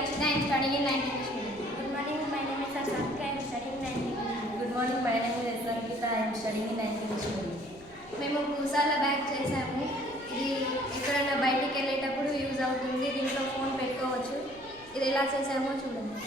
Rakshita. I am studying in 9th English medium. Good morning, my name is Asarika. I am studying 9th English medium. Good morning, my name is Sargita. I am studying in 9th English medium. మేము పూసాల బ్యాగ్ చేసాము. ఇది ఎక్కడైనా బయటికి వెళ్ళేటప్పుడు యూజ్ అవుతుంది. దీంట్లో ఫోన్ పెట్టుకోవచ్చు. ఇది ఎలా చేసామో చూడండి.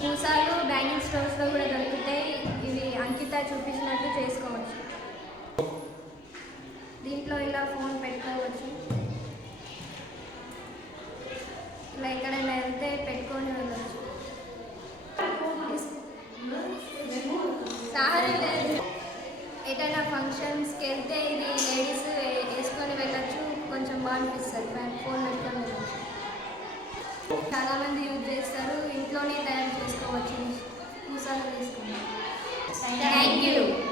పూసాలు బ్యాంగిల్ స్టోర్స్లో కూడా దొరుకుతాయి. ఇవి అంకిత చూపించినట్టు చేసుకోవచ్చు. దీంట్లో ఇలా ఫోన్ పెట్టుకోవచ్చు. ఇలా ఎక్కడైనా వెళ్తే పెట్టుకొని వెళ్ళవచ్చు. ఎటైనా ఫంక్షన్స్కి వెళ్తే ఇది లేడీస్ వేసుకొని వెళ్ళచ్చు. కొంచెం బాగా అనిపిస్తుంది ఫోన్ పెట్టుకొని వెళ్ళచ్చు. చాలామంది యూజ్ చేస్తారు. ఇంట్లోనే తయారు చేసుకోవచ్చు. పూసాలు తీసుకుంటాం. Thank you.